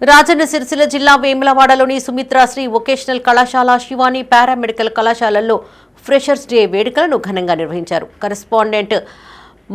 రాజన్న సిరిసిల్ల జిల్లా వేములవాడలోని సుమిత్ర శ్రీ వొకేషనల్ కళాశాల శివాని పారామెడికల్ కళాశాలల్లో ఫ్రెషర్స్ డే వేడుకలను ఘనంగా నిర్వహించారు. కరెస్పాండెంట్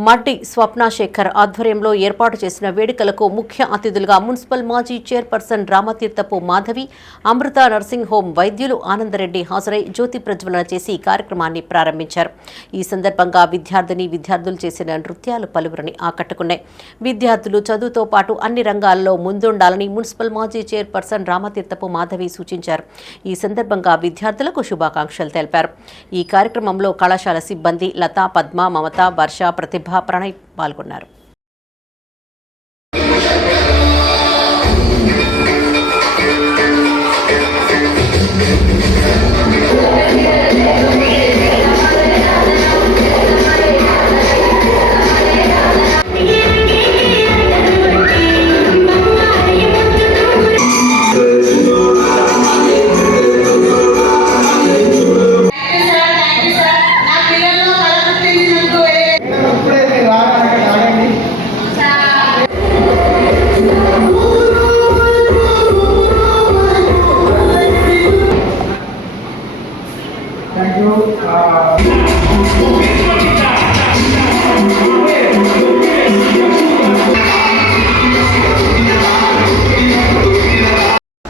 మడ్డి స్వప్నశేఖర్ ఆధ్వర్యంలో ఏర్పాటు చేసిన వేడుకలకు ముఖ్య అతిథులుగా మున్సిపల్ మాజీ చైర్పర్సన్ రామతీర్థపు మాధవి, అమృత నర్సింగ్ హోం వైద్యులు ఆనందరెడ్డి హాజరై జ్యోతి ప్రజ్వలన చేసి కార్యక్రమాన్ని ప్రారంభించారు. ఈ సందర్భంగా విద్యార్థులు చేసిన నృత్యాలు పలువురిని ఆకట్టుకున్నాయి. విద్యార్థులు చదువుతో పాటు అన్ని రంగాల్లో ముందుండాలని మున్సిపల్ మాజీ చైర్పర్సన్ రామతీర్థపు మాధవి సూచించారు. ఈ సందర్భంగా విద్యార్థులకు శుభాకాంక్షలు తెలిపారు. ఈ కార్యక్రమంలో కళాశాల సిబ్బంది లతా, పద్మ, మమత, వర్ష, ప్రతిభ, ప్రణయ్ పాల్గొన్నారు.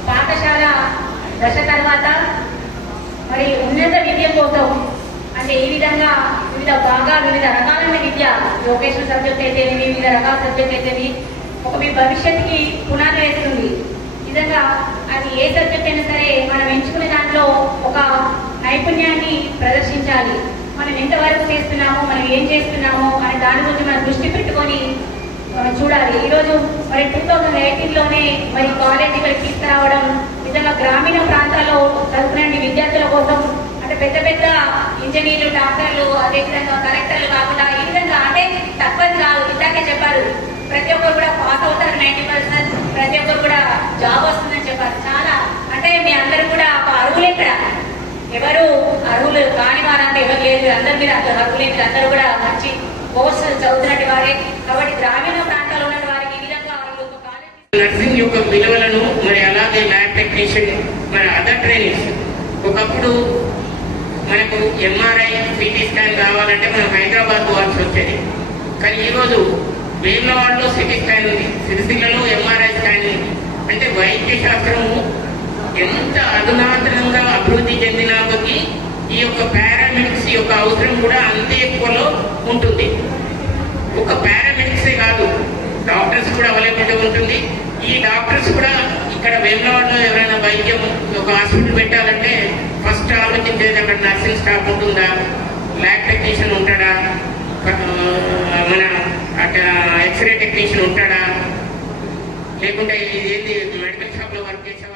పాఠశాల దశ తర్వాత మరి ఉన్నత విద్య కోసం అంటే ఈ విధంగా వివిధ రకాలైన విద్య, వొకేషనల్ సబ్జెక్ట్ అయితే వివిధ రకాల సబ్జెక్ట్ అయితే ఒక మీ భవిష్యత్తుకి పునాది వేస్తుంది. నిజంగా అది ఏ సబ్జెక్ట్ అయినా సరే మనం ఎంచుకునే దాంట్లో ఒక నైపుణ్యాన్ని ప్రదర్శించాలి. మనం ఎంతవరకు చేస్తున్నామో, మనం ఏం చేస్తున్నామో అనే దాని గురించి మనం దృష్టి పెట్టుకొని మనం చూడాలి. ఈరోజు మరి 2018లోనే మరి కాలేజీ ఇక్కడికి తీసుకురావడం నిజంగా గ్రామీణ ప్రాంతాల్లో చదువుకునే విద్యార్థుల కోసం అంటే పెద్ద పెద్ద ఇంజనీర్లు, డాక్టర్లు, అదేవిధంగా కలెక్టర్లు కాకుండా ఈ విధంగా అంటే తప్పని కాదు. ఇందాకే చెప్పారు, ప్రతి ఒక్కరు కూడా పాస్ అవుతారు 90%, ప్రతి ఒక్కరు కూడా జాబ్ వస్తుందని చెప్పారు. చాలా అంటే మీ అందరూ కూడా అర్హులు, ఇక్కడ ఎవరు అర్హులు కాని వారంటే ఎవరు లేదు. అందరు మీరు అర్హులే, మీరు అందరూ కూడా మంచి కోర్సు చదువుతున్నట్టు వారే. కాబట్టి గ్రామీణ ప్రాంతాల్లో ఉన్న వారికి ఈ విధంగా నర్సింగ్ యొక్క విలువలను మరి అలాగే ల్యాబ్ టెక్నీషియన్ మరి అదర్ ట్రైనింగ్స్ ఒకప్పుడు మనకు ఎంఆర్ఐ, సిటీ స్కాన్ కావాలంటే మనం హైదరాబాద్ పోవాల్సి వచ్చేది. కానీ ఈరోజు వేములవాడలో సిటీ స్కాన్ ఉంది, సిరిసిల్లలో ఎంఆర్ఐ స్కాన్ ఉంది. అంటే వైద్య శాస్త్రము ఎంత అధునాతనంగా అభివృద్ధి చెందిన కొద్దీ ఈ యొక్క పారామెడిక్స్ యొక్క అవసరం కూడా అంతే ఎక్కువలో ఉంటుంది. ఒక పారామెడిక్సే కాదు, డాక్టర్స్ కూడా అవైలబిలిటీ ఉంటుంది. ఈ డాక్టర్స్ కూడా ఇక్కడ వేములవాడలో ఎవరైనా వైద్యం ఒక హాస్పిటల్ పెట్టాలంటే ఫస్ట్ ఆలోచించేది అక్కడ నర్సింగ్ స్టాఫ్ ఉంటుందా, ల్యాబ్ టెక్నీషియన్ ఉంటాడా, మన అక్కడ ఎక్స్రే టెక్నీషియన్ ఉంటాడా, లేకుంటే ఏంటి మెడికల్ షాప్లో వర్క్ చేసే